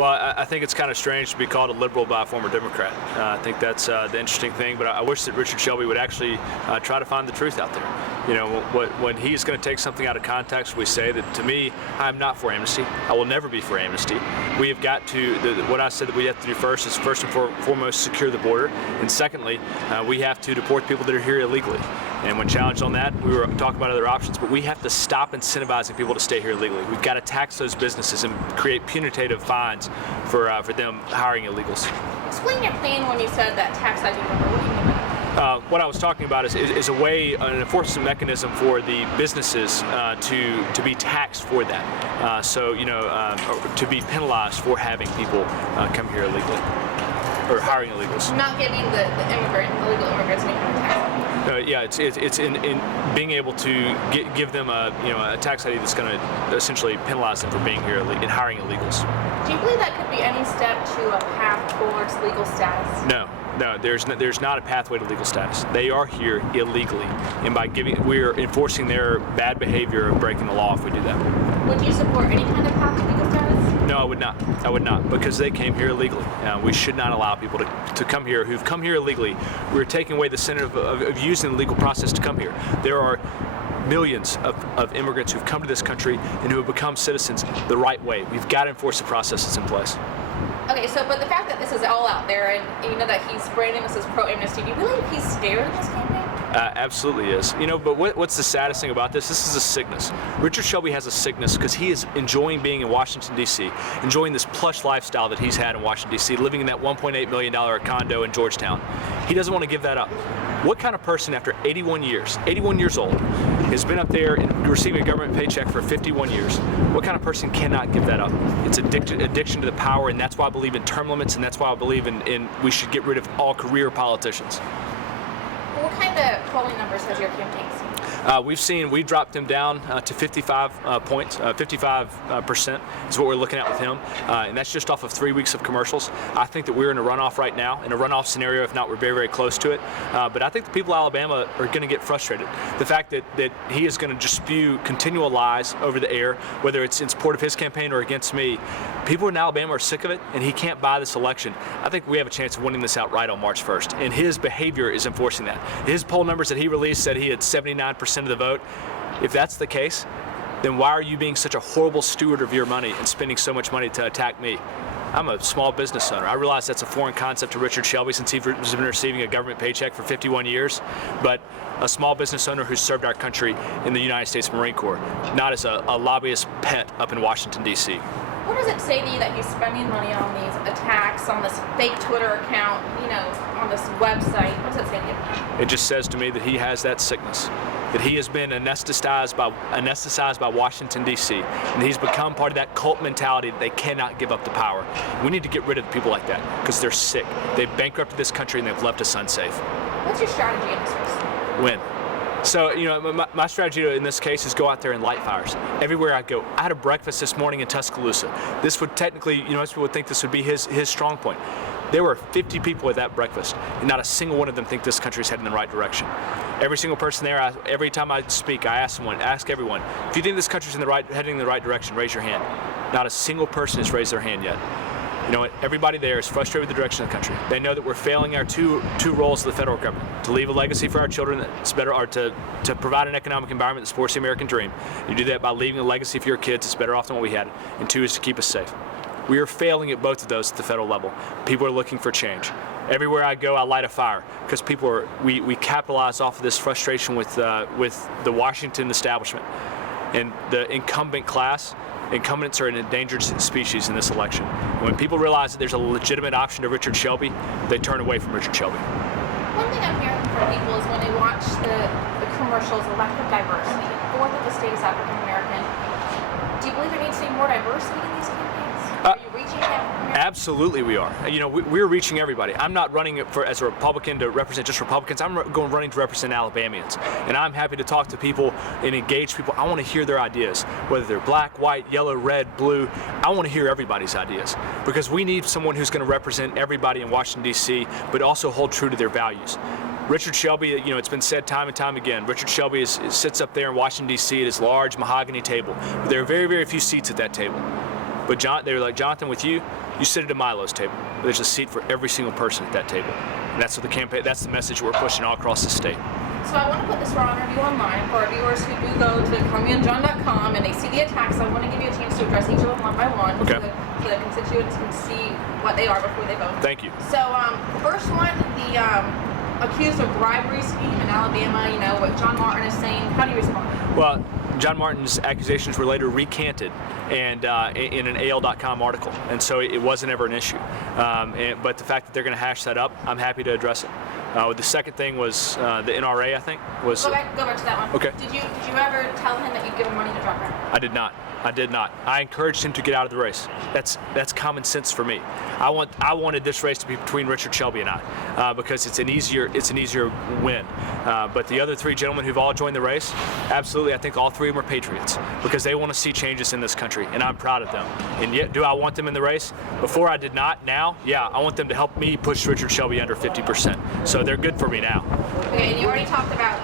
Well, I think it's kind of strange to be called a liberal by a former Democrat. I think that's the interesting thing, but I wish that Richard Shelby would actually try to find the truth out there. You know, when he's going to take something out of context, we say that, to me, I'm not for amnesty. I will never be for amnesty. We have got to, what I said that we have to do first is first and foremost secure the border, and secondly, we have to deport people that are here illegally. And when challenged on that, we were talking about other options, but we have to stop incentivizing people to stay here illegally. We've got to tax those businesses and create punitive fines for them hiring illegals. Explain your plan when you said that tax ID number. What do you mean by that? What I was talking about is a way, an enforcement mechanism for the businesses to be taxed for that. So, you know, to be penalized for having people come here illegally, or hiring illegals. Not giving the illegal immigrants any kind of tax ID. Yeah, it's in being able to give them a tax ID that's going to essentially penalize them for being here and hiring illegals. Do you believe that could be any step to a path towards legal status? No, there's not a pathway to legal status. They are here illegally, and we're enforcing their bad behavior of breaking the law if we do that. Would you support any kind of path to legal status? No, I would not. I would not, because they came here illegally. We should not allow people to come here who've come here illegally. We're taking away the incentive of using the legal process to come here. There are millions of immigrants who've come to this country and who have become citizens the right way. We've got to enforce the process that's in place. Okay, so but the fact that this is all out there, and you know that he's branding this as pro-amnesty, do you believe he's scared in this campaign? Absolutely is. You know, but what's the saddest thing about this? This is a sickness. Richard Shelby has a sickness because he is enjoying being in Washington, D.C., enjoying this plush lifestyle that he's had in Washington, D.C., living in that $1.8 million condo in Georgetown. He doesn't want to give that up. What kind of person after 81 years old, has been up there and receiving a government paycheck for 51 years, what kind of person cannot give that up? It's addiction to the power, and that's why I believe in term limits, and that's why I believe in we should get rid of all career politicians. What kind of polling numbers has your campaign seen? We've dropped him down to 55 points. 55% is what we're looking at with him, and that's just off of 3 weeks of commercials. I think that we're in a runoff right now, in a runoff scenario. If not, we're very, very close to it. But I think the people of Alabama are going to get frustrated. The fact that he is going to just spew continual lies over the air, whether it's in support of his campaign or against me, people in Alabama are sick of it, and he can't buy this election. I think we have a chance of winning this outright on March 1st, and his behavior is enforcing that. His poll numbers that he released said he had 79% of the vote. If that's the case, then why are you being such a horrible steward of your money and spending so much money to attack me? I'm a small business owner. I realize that's a foreign concept to Richard Shelby since he's been receiving a government paycheck for 51 years, but a small business owner who's served our country in the United States Marine Corps, not as a lobbyist pet up in Washington, D.C. What does it say to you that he's spending money on these attacks, on this fake Twitter account, you know, on this website? What does it say to you? It just says to me that he has that sickness, that he has been anesthetized by Washington, D.C., and he's become part of that cult mentality that they cannot give up the power. We need to get rid of people like that because they're sick. They've bankrupted this country and they've left us unsafe. What's your strategy in this race? Win. So, you know, my strategy in this case is go out there and light fires. Everywhere I go. I had a breakfast this morning in Tuscaloosa. This would technically, you know, most people would think this would be his strong point. There were 50 people at that breakfast, and not a single one of them think this country is heading in the right direction. Every single person there, every time I speak, I ask everyone, if you think this country's heading in the right direction, raise your hand. Not a single person has raised their hand yet. You know what? Everybody there is frustrated with the direction of the country. They know that we're failing our two roles of the federal government: to leave a legacy for our children that's better, or to provide an economic environment that supports the American dream. You do that by leaving a legacy for your kids that's better off than what we had. And two is to keep us safe. We are failing at both of those at the federal level. People are looking for change. Everywhere I go, I light a fire because we capitalize off of this frustration with the Washington establishment and the incumbent class. Incumbents are an endangered species in this election. And when people realize that there's a legitimate option to Richard Shelby, they turn away from Richard Shelby. One thing I'm hearing from people is when they watch the commercials, a lack of diversity. The fourth of the state is African American. Do you believe there needs to be more diversity in these campaigns? Are you reaching out? Absolutely we are. You know, we're reaching everybody. I'm not running as a Republican to represent just Republicans. I'm running to represent Alabamians. And I'm happy to talk to people and engage people. I want to hear their ideas, whether they're black, white, yellow, red, blue. I want to hear everybody's ideas because we need someone who's going to represent everybody in Washington, D.C., but also hold true to their values. Richard Shelby, you know, it's been said time and time again, Richard Shelby sits up there in Washington, D.C. at his large mahogany table. There are very, very few seats at that table. But they were like, Jonathan, with you sit at a Milo's table. There's a seat for every single person at that table. And that's what the campaign. That's the message we're pushing all across the state. So I want to put this raw interview online for our viewers who do go to ComeyandJohn.com and they see the attacks. I want to give you a chance to address each of them one by one, okay, so the constituents can see what they are before they vote. Thank you. So first one, the accused of bribery scheme in Alabama. You know what John Martin is saying. How do you respond? Well, John Martin's accusations were later recanted and in an AL.com article, and so it wasn't ever an issue. But the fact that they're going to hash that up, I'm happy to address it. The second thing was the NRA, I think, was... Go back to that one. Okay. Did you ever tell him that you'd give him money to drop out? I did not. I encouraged him to get out of the race. That's common sense for me. I wanted this race to be between Richard Shelby and I because it's an easier win. But the other three gentlemen who've all joined the race, absolutely, I think all three of them are patriots because they want to see changes in this country, and I'm proud of them. And yet, do I want them in the race? Before I did not. Now, yeah, I want them to help me push Richard Shelby under 50%. So they're good for me now. Okay, and you already talked about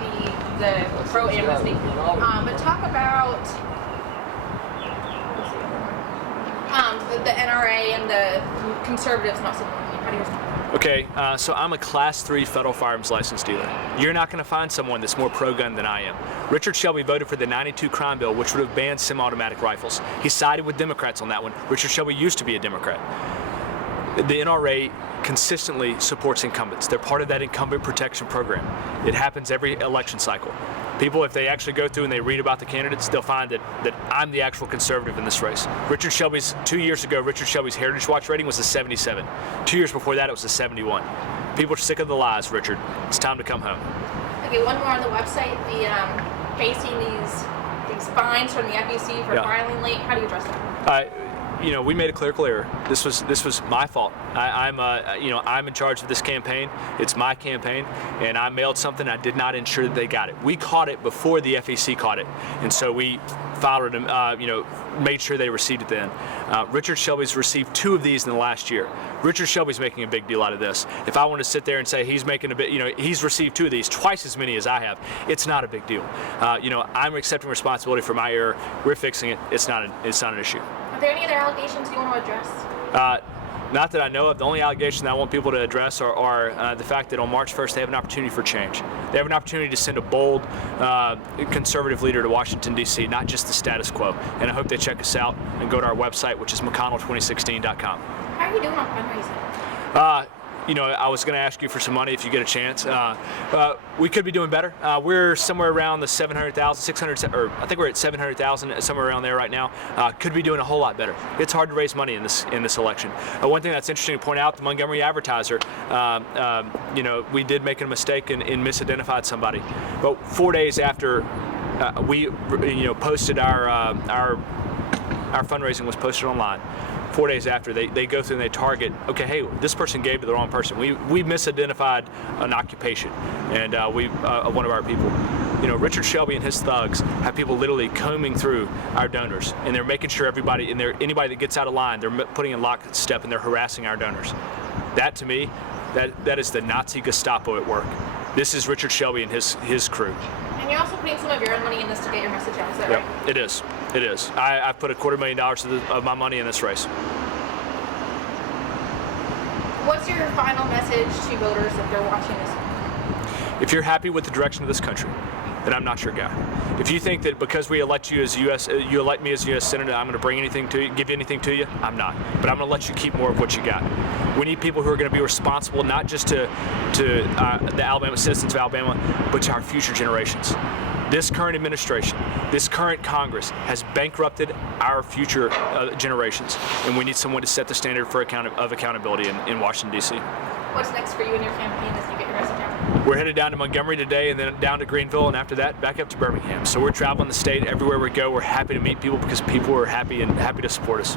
the pro-amnesty, but talk about the NRA and the conservatives not supporting you. How do you respond? Okay, so I'm a Class 3 federal firearms license dealer. You're not going to find someone that's more pro-gun than I am. Richard Shelby voted for the '92 crime bill, which would have banned semi-automatic rifles. He sided with Democrats on that one. Richard Shelby used to be a Democrat. The NRA consistently supports incumbents. They're part of that incumbent protection program. It happens every election cycle. People, if they actually go through and they read about the candidates, they'll find that I'm the actual conservative in this race. 2 years ago, Richard Shelby's Heritage Watch rating was a 77. 2 years before that, it was a 71. People are sick of the lies, Richard. It's time to come home. Okay, one more on the website. Facing these fines from the FEC for filing late. How do you address that? We made a clerical error. This was my fault. I'm in charge of this campaign. It's my campaign, and I mailed something. I did not ensure that they got it. We caught it before the FEC caught it, and so we filed it. Made sure they received it then. Richard Shelby's received 2 of these in the last year. Richard Shelby's making a big deal out of this. If I want to sit there and say he's making he's received 2 of these, twice as many as I have, it's not a big deal. I'm accepting responsibility for my error. We're fixing it. It's not an issue. Are there any other allegations you want to address? Not that I know of. The only allegation that I want people to address are the fact that on March 1st they have an opportunity for change. They have an opportunity to send a bold, conservative leader to Washington, D.C., not just the status quo. And I hope they check us out and go to our website, which is McConnell2016.com. How are you doing on fundraising? I was going to ask you for some money if you get a chance. We could be doing better. We're somewhere around the 700,000, 600, or I think we're at 700,000, somewhere around there right now. Could be doing a whole lot better. It's hard to raise money in this election. One thing that's interesting to point out, the Montgomery Advertiser, we did make a mistake and misidentified somebody. But 4 days after we posted our fundraising was posted online. 4 days after, they go through and they target, okay, hey, this person gave to the wrong person. We misidentified an occupation, and one of our people. Richard Shelby and his thugs have people literally combing through our donors, and they're making sure anybody that gets out of line, they're putting in lockstep, and they're harassing our donors. That, to me, that is the Nazi Gestapo at work. This is Richard Shelby and his crew. And you're also putting some of your own money in this to get your message out, is that right? It is. It is. I've put $250,000 of my money in this race. What's your final message to voters if they're watching this? If you're happy with the direction of this country, then I'm not your guy. If you think that because we elect you as you elect me as U.S. Senator, I'm going to bring anything to you, give anything to you, I'm not. But I'm going to let you keep more of what you got. We need people who are going to be responsible, not just to the Alabama citizens of Alabama, but to our future generations. This current administration, this current Congress has bankrupted our future generations, and we need someone to set the standard for accountability in Washington, D.C. What's next for you in your campaign as you get your message out? We're headed down to Montgomery today, and then down to Greenville, and after that, back up to Birmingham. So we're traveling the state everywhere we go. We're happy to meet people because people are happy to support us.